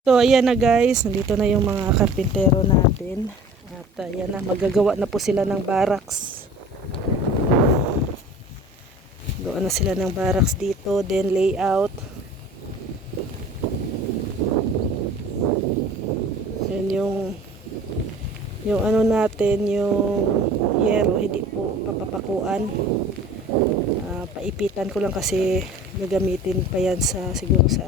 So ayan na guys, nandito na yung mga karpintero natin. At ayan na, magagawa na po sila ng barracks. Gawa na sila ng barracks dito, then layout. Yan yung ano natin, yung yero, hindi po papapakuan. Paipitan ko lang kasi gagamitin pa yan sa siguro sa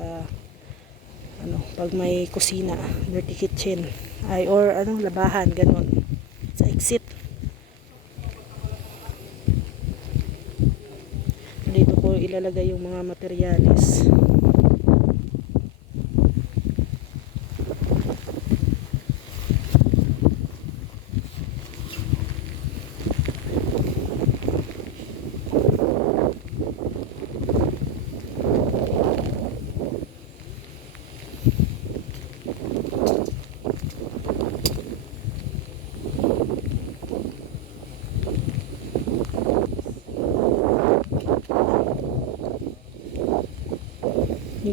ano, pag may kusina, dirty kitchen ay or ano, labahan, ganon sa exit. Dito ko ilalagay yung mga materyales.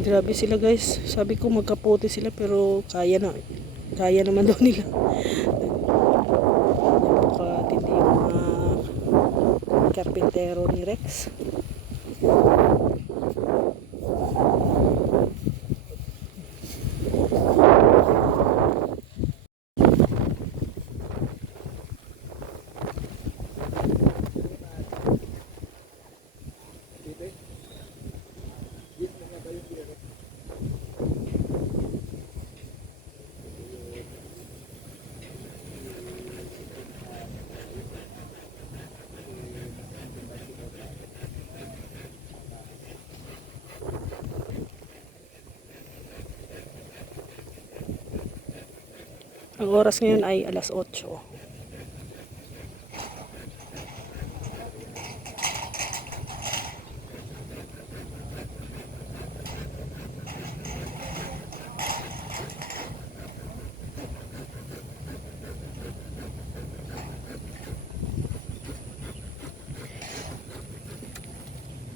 Grabe sila guys. Sabi ko magkapote sila pero kaya naman daw nila. Napakatindi yung mga karpintero ni Rex. Ang oras ngayon ay alas 8.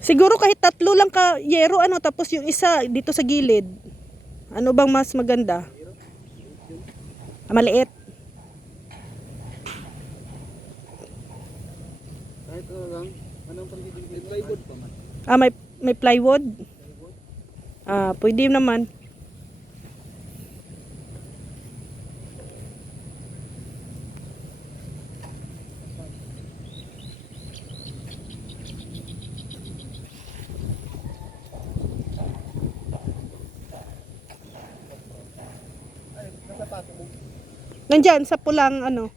Siguro kahit 3 lang ka yero ano, tapos yung isa dito sa gilid. Ano bang mas maganda? Maliit. Kahit ano lang, anong pagiging plywood pa man? May plywood? Pwede naman. Nandyan sa pulang ano.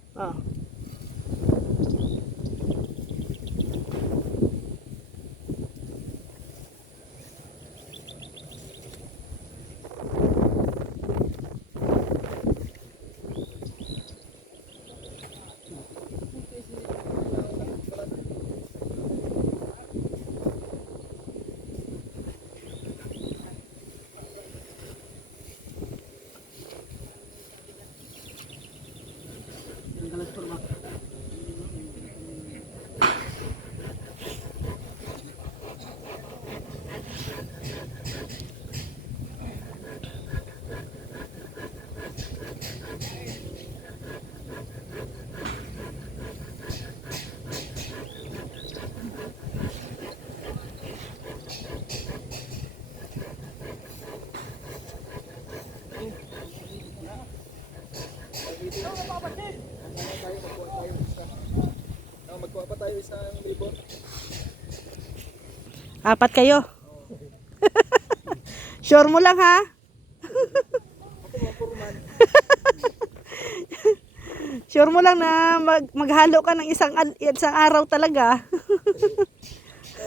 Magkuha pa tayo isang libon. 4 kayo. Sure mo lang ha? Sure mo lang na maghalo ka ng isang araw talaga.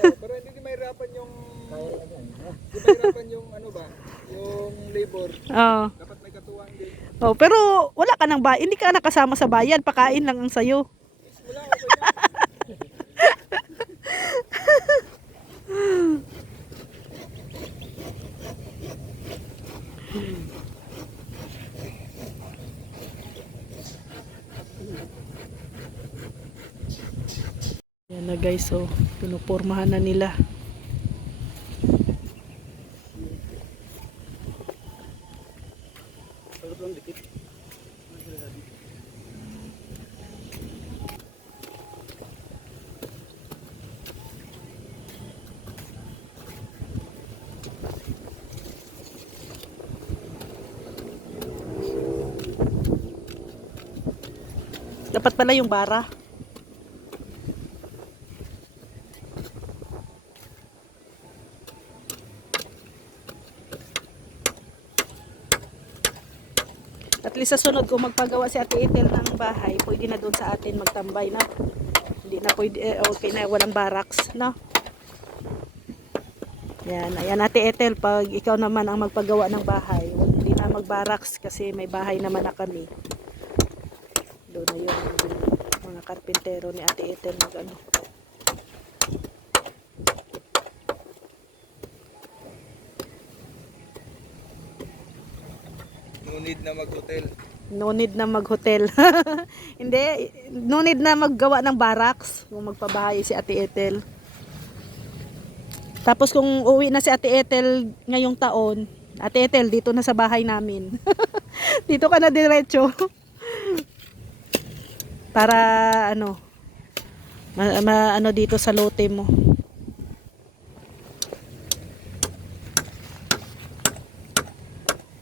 Pero hindi mahirapan yung ano ba? Yung labor. Oo. Dapat may katuwang din. Oh, pero wala ka nang bayad, hindi ka nakasama sa bayad, pakain lang ang sayo. Wala ako pa. Yan na guys, so pinupormahan na nila. Sarap lang dikit. Dapat pala yung bara. At least sa sunod kung magpagawa si Ate Ethel ng bahay, pwede na doon sa atin magtambay na. Hindi na pwede, okay na, walang barracks, no? Yan, ayan Ate Ethel, pag ikaw naman ang magpagawa ng bahay, hindi na mag-barracks kasi may bahay naman na kami. Doon na yung mga karpintero ni Ate Ethel mag ano. No need na mag-hotel. No need na mag-hotel. Hindi, no need na maggawa ng barracks kung magpabahay si Ate Ethel. Tapos kung uwi na si Ate Ethel ngayong taon, Ate Ethel, dito na sa bahay namin. Dito ka na diretso. Para ano, ano dito sa lote mo.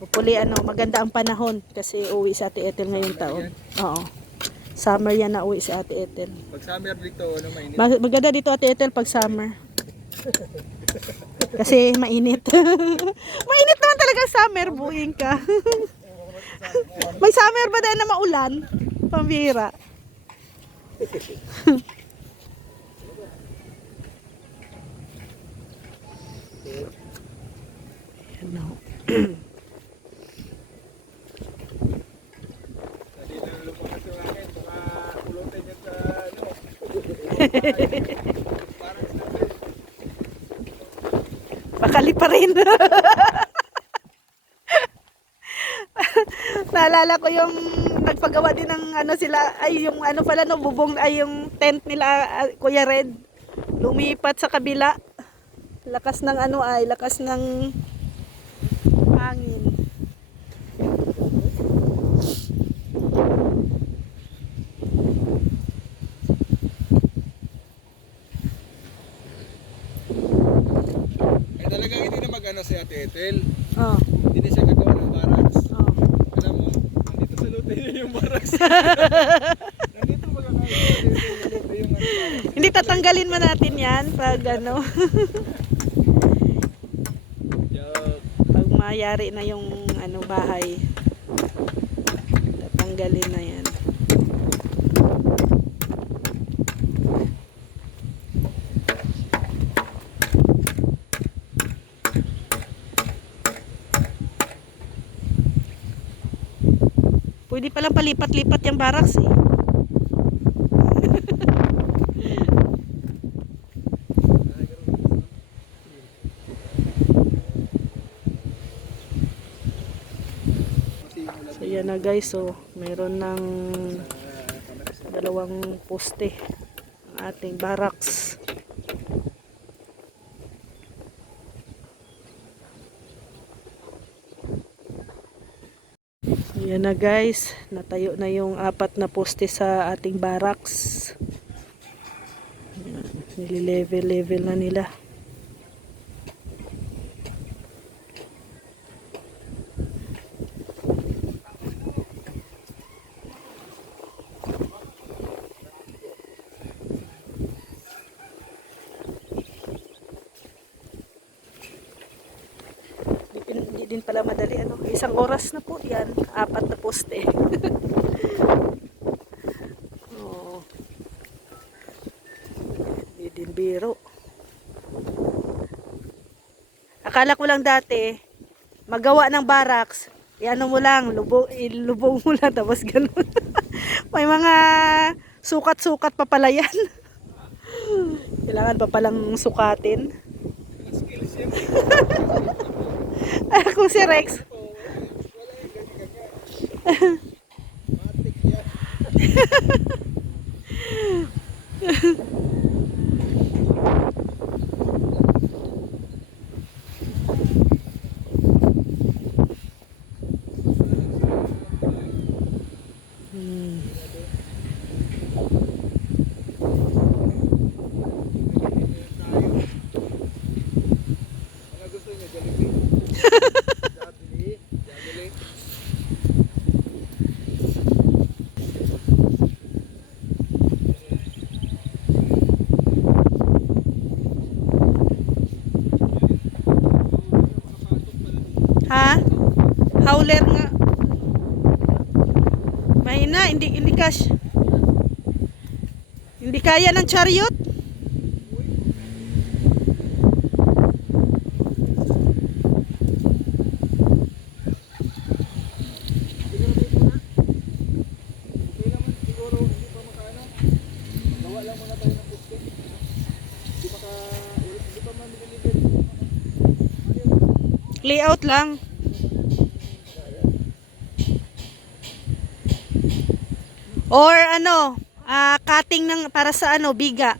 Hopefully ano, maganda ang panahon kasi uwi si Ate Ethel ngayong taon. Oo. Summer yan na uwi si Ate Ethel. Pag summer dito, ano mainit? Maganda dito Ate Ethel pag summer. Kasi mainit. Mainit naman talaga summer, buing ka. May summer ba dahil na maulan? Pambira. Ano? Dito na lumakas yung akin, baka pulutin yan sa ano. Parang sinabi. Pakali pa rin. Naalala ko yung nagpagawa din ng ano sila, ay yung ano pala no, bubong, ay yung tent nila, Kuya Red. Lumipat sa kabila. Lakas ng ano ay, lakas ng hangin. Ay talagang hindi na mag-ano si Ate Ethel. Oh, Hindi na siya gagawa ng barracks. oh. Alam mo, nandito sa lote niya yung barracks. Nandito magkakain sa lote yung ano, barracks. Hindi tatanggalin man natin yan pag ano, Joke. pag mayari na yung ano bahay. Tatanggalin na yan. Pwede palang palipat-lipat yung barracks eh. So yan na guys, so meron ng dalawang poste ang ating barracks. Yan na guys, natayo na yung 4 na poste sa ating barracks. Nililevel-level na nila. Hindi din pala madali ano. Isang oras na po yan. 4 na poste. Oh. Hindi din biro. Akala ko lang dati, magawa ng barracks, iano mo lang, ilubong mo lang, tapos ganun. May mga sukat-sukat pa pala yan. Kailangan pa palang sukatin. Skills yan. Kung si Rex. Matik yan. Tubular nga. Mahina, hindi cash. Hindi kaya ng chariot. Okay naman siguro, hindi pa makaano. Gawa lang muna tayo ng poste. Hindi pa man deliver. Layout lang. Or ano, cutting ng para sa ano, biga.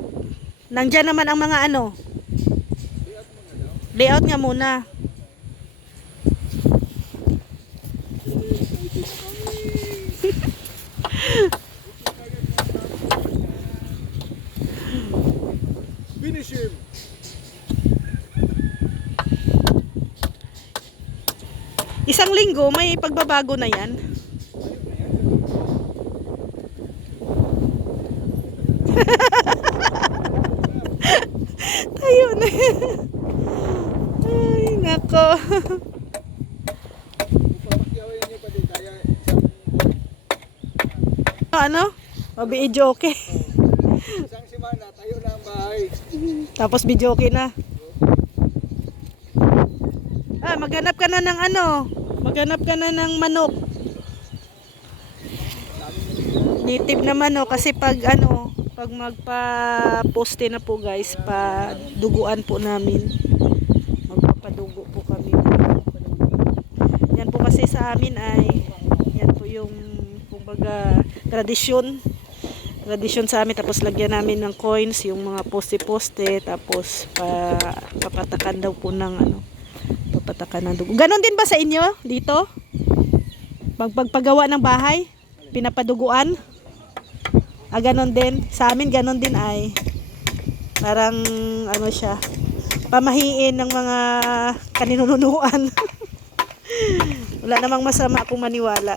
Nandiyan naman ang mga ano. Layout nga muna. Finish him! Isang linggo may pagbabago na yan. Tayo na. Ay, nako. Papakyawin niyo pa din kaya Ano? Mabi-video okay. isang semana tayo na ang bahay. Tapos video okay na. Maghanap ka na ng ano? Maghanap ka na ng manok. Native na manok kasi pag ano, pag magpa-poste na po guys, paduguan po namin. Magpapadugo po kami. Yan po kasi sa amin ay yan po yung kumbaga tradisyon. Tradisyon sa amin, tapos lagyan namin ng coins, yung mga poste-poste, tapos papatakan daw po ng ano, papatakan ng dugo. Ganon din ba sa inyo dito? Pagpagawa ng bahay, pinapaduguan? Ganon din. Sa amin ganon din ay parang ano siya, pamahiin ng mga kaninununuan. Wala namang masama kung maniwala.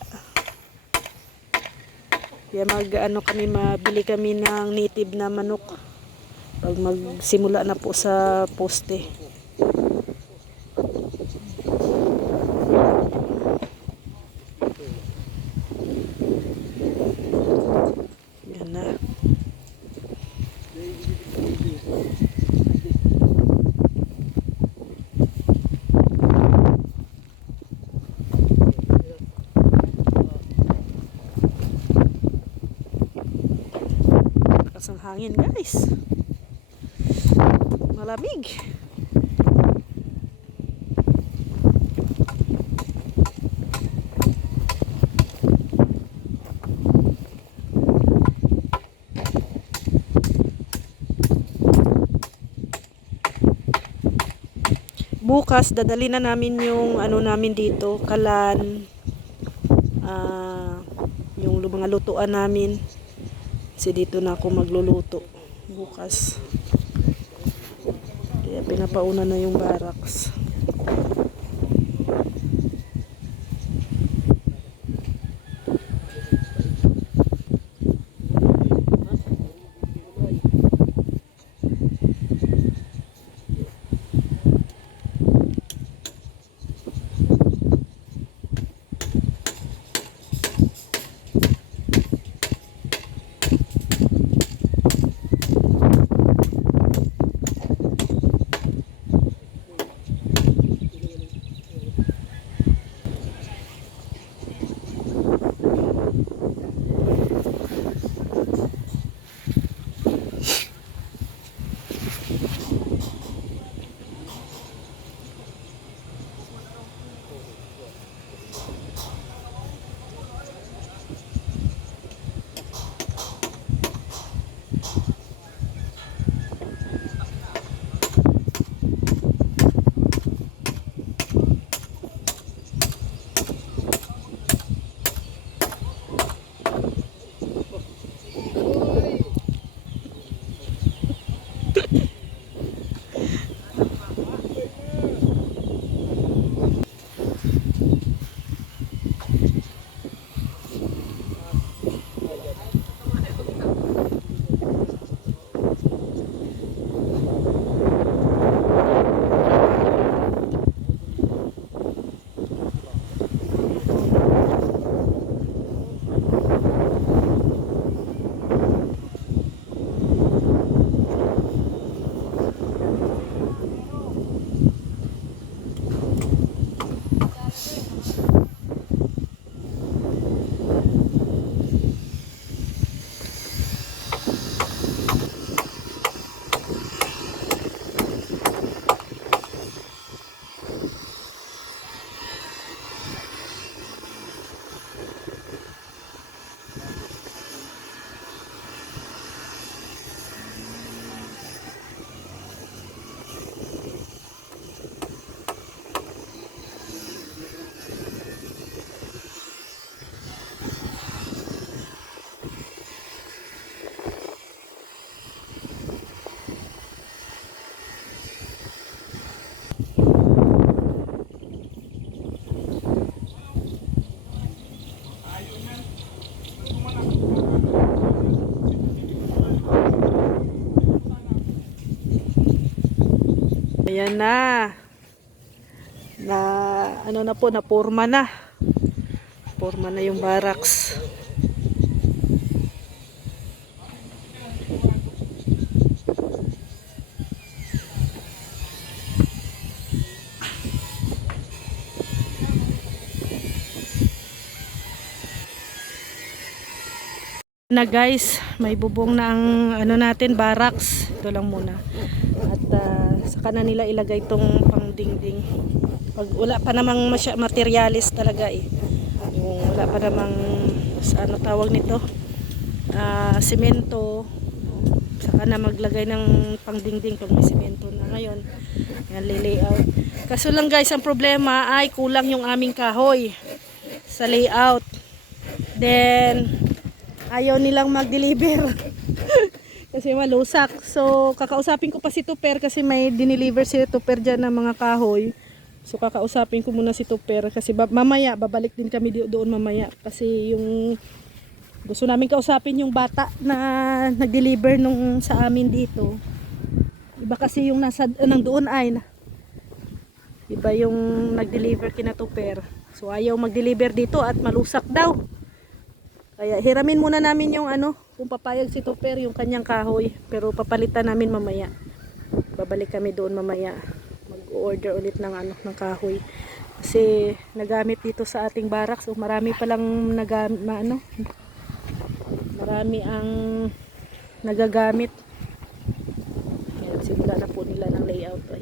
Kaya mabili kami ng native na manok pag magsimula na po sa poste. Yan na. Ang hangin guys, malamig. Bukas dadali na namin yung ano namin dito, kalan, yung mga lutuan namin. Kasi dito na ako magluluto bukas. Kaya pinapauna na yung barracks. Ayan na. Na ano na po, na porma na. Porma na yung barracks. Na guys, may bubong na ang ano natin, barracks. Ito lang muna. At saka na nila ilagay itong pangdingding. Pag wala pa namang materialis talaga eh. Yung wala pa namang ano tawag nito, semento. Saka na maglagay ng pangdingding pag may semento na ngayon. Yan, layout. Kaso lang guys, ang problema ay kulang yung aming kahoy sa layout. Then ayaw nilang mag-deliver kasi malusak. So kakausapin ko pa si Tuper kasi may dineliver si Tuper dyan ng mga kahoy. So kakausapin ko muna si Tuper kasi mamaya babalik din kami doon mamaya kasi yung gusto namin kausapin yung bata na nag-deliver nung sa amin dito. Iba kasi yung nasa nang doon ay iba yung nag-deliver kina Tuper. So ayaw mag-deliver dito at malusak daw. Kaya hiramin muna namin yung ano, kung papayag si Tuper yung kanyang kahoy. Pero papalitan namin mamaya. Babalik kami doon mamaya. Mag-order ulit ng ano, ng kahoy. Kasi nagamit dito sa ating barracks. So marami palang marami ang nagagamit. Ayan, simula na po nila ng layout. Ay.